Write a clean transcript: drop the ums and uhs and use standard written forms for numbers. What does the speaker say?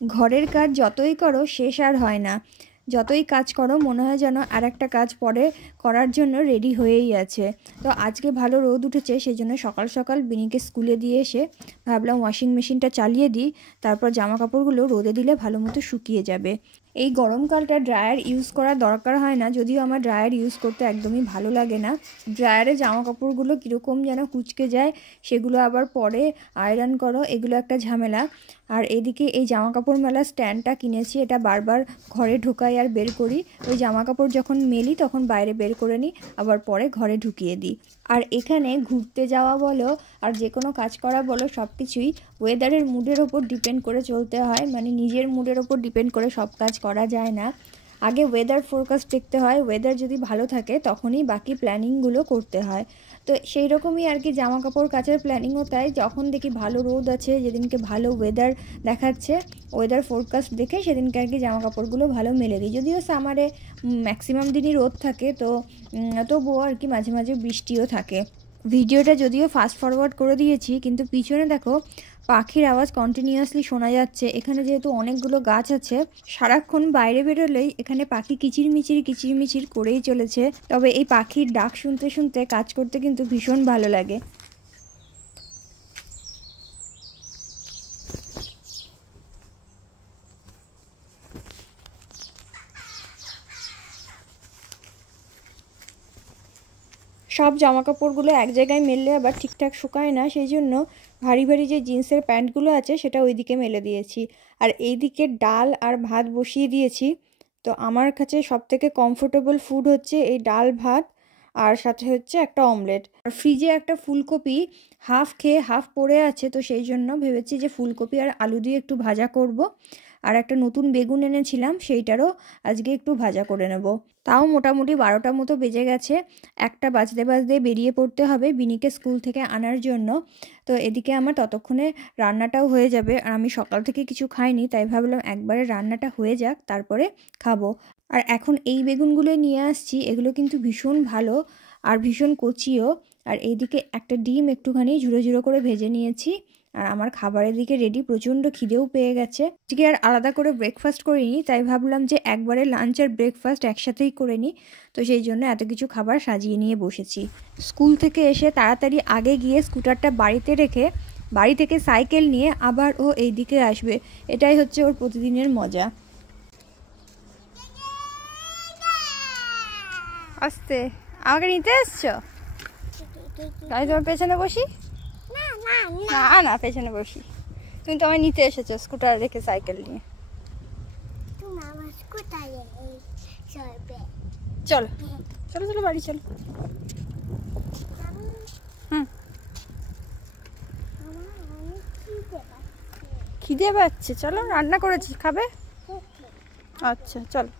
ঘরের কাজ যতই করো শেষ আর হয় না, যতই কাজ করো মনে হয় যেন আর একটা কাজ পরে করার জন্য রেডি হয়েই আছে। তো আজকে ভালো রোদ উঠেছে, সেই জন্য সকাল সকাল বিনিকে স্কুলে দিয়ে এসে ভাবলাম ওয়াশিং মেশিনটা চালিয়ে দিই, তারপর জামা কাপড়গুলো রোদে দিলে ভালো মতো শুকিয়ে যাবে। এই গরমকালটা ড্রায়ার ইউজ করার দরকার হয় না, যদিও আমার ড্রায়ার ইউজ করতে একদমই ভালো লাগে না। ড্রায়ারে জামা কাপড়গুলো কীরকম যেন কুচকে যায়, সেগুলো আবার পরে আয়রন করো, এগুলো একটা ঝামেলা। আর এদিকে এই জামা কাপড় মেলার স্ট্যান্ডটা কিনেছি, এটা বারবার ঘরে ঢোকাই আর বের করি। ওই জামা কাপড় যখন মেলি তখন বাইরে বের করে নিই, আবার পরে ঘরে ঢুকিয়ে দিই। আর এখানে ঘুরতে যাওয়া বলো আর যে কোনো কাজ করা বলো সব কিছুই ওয়েদারের মুডের ওপর ডিপেন্ড করে চলতে হয়, মানে নিজের মুডের ওপর ডিপেন্ড করে সব কাজ করা যায় না। আগে ওয়েদার ফোরকাস্ট দেখতে হয়, ওয়েদার যদি ভালো থাকে তখনই বাকি প্ল্যানিংগুলো করতে হয়। তো সেই রকমই আর কি জামা কাপড় কাচার প্ল্যানিংও তাই, যখন দেখি ভালো রোদ আছে, যেদিনকে ভালো ওয়েদার দেখাচ্ছে ওয়েদার ফোরকাস্ট দেখে সেদিনকে আর কি জামা কাপড়গুলো ভালো মেলে দিই। যদিও সামারে ম্যাক্সিমাম দিনই রোদ থাকে, তো তবুও আর কি মাঝে মাঝে বৃষ্টিও থাকে। ভিডিওটা যদিও ফাস্ট ফরওয়ার্ড করে দিয়েছি, কিন্তু পিছনে দেখো পাখির আওয়াজ কন্টিনিউয়াসলি শোনা যাচ্ছে। এখানে যেহেতু অনেকগুলো গাছ আছে, সারাক্ষণ বাইরে বেরোলেই এখানে পাখি কিচিরমিচির করেই চলেছে। তবে এই পাখির ডাক শুনতে শুনতে কাজ করতে কিন্তু ভীষণ ভালো লাগে। সব জামা কাপড়গুলো এক জায়গায় মেললে আবার ঠিকঠাক শুকায় না, সেই জন্য ভারী ভারী যে জিন্সের প্যান্টগুলো আছে সেটা ওইদিকে মেলে দিয়েছি। আর এইদিকে ডাল আর ভাত বসিয়ে দিয়েছি। তো আমার কাছে সবথেকে কমফোর্টেবল ফুড হচ্ছে এই ডাল ভাত, আর সাথে হচ্ছে একটা অমলেট। আর ফ্রিজে একটা ফুলকপি হাফ খেয়ে হাফ পড়ে আছে, তো সেই জন্য ভেবেছি যে ফুলকপি আর আলু দিয়ে একটু ভাজা করব। আর একটা নতুন বেগুন এনেছিলাম, সেইটারও আজকে একটু ভাজা করে নেব। তাও মোটামুটি 12টা মতো বেজে গেছে, একটা বাজতে বাজতে বেরিয়ে পড়তে হবে বিনিকে স্কুল থেকে আনার জন্য। তো এদিকে আমার ততক্ষণে রান্নাটাও হয়ে যাবে, আর আমি সকাল থেকে কিছু খাইনি, তাই ভাবলাম একবারে রান্নাটা হয়ে যাক তারপরে খাবো। আর এখন এই বেগুনগুলো নিয়ে আসছি, এগুলো কিন্তু ভীষণ ভালো আর ভীষণ কচিও। আর এইদিকে একটা ডিম একটুখানি ঝুড়ো ঝুড়ো করে ভেজে নিয়েছি। আর আমার খাবারের দিকে রেডি, প্রচণ্ড খিদেও পেয়ে গেছে। আজকে আর আলাদা করে ব্রেকফাস্ট করিনি, তাই ভাবলাম যে একবারে লাঞ্চ আর ব্রেকফাস্ট একসাথেই করে নিই। তো সেই জন্য এত কিছু খাবার সাজিয়ে নিয়ে বসেছি। স্কুল থেকে এসে তাড়াতাড়ি আগে গিয়ে স্কুটারটা বাড়িতে রেখে বাড়ি থেকে সাইকেল নিয়ে আবার ও এই দিকে আসবে, এটাই হচ্ছে ওর প্রতিদিনের মজা। আস্তে, আমাকে নিতে এসছো? আমি তোমার পেছনে বসি? না না, পেছনে বসি। তুমি তো আমায় নিতে এসেছো স্কুটার রেখে সাইকেল নিয়ে। চলো চলো চলো বাড়ি চলো। খিদে পাচ্ছে, চলো রান্না করেছি, খাবে? আচ্ছা চলো।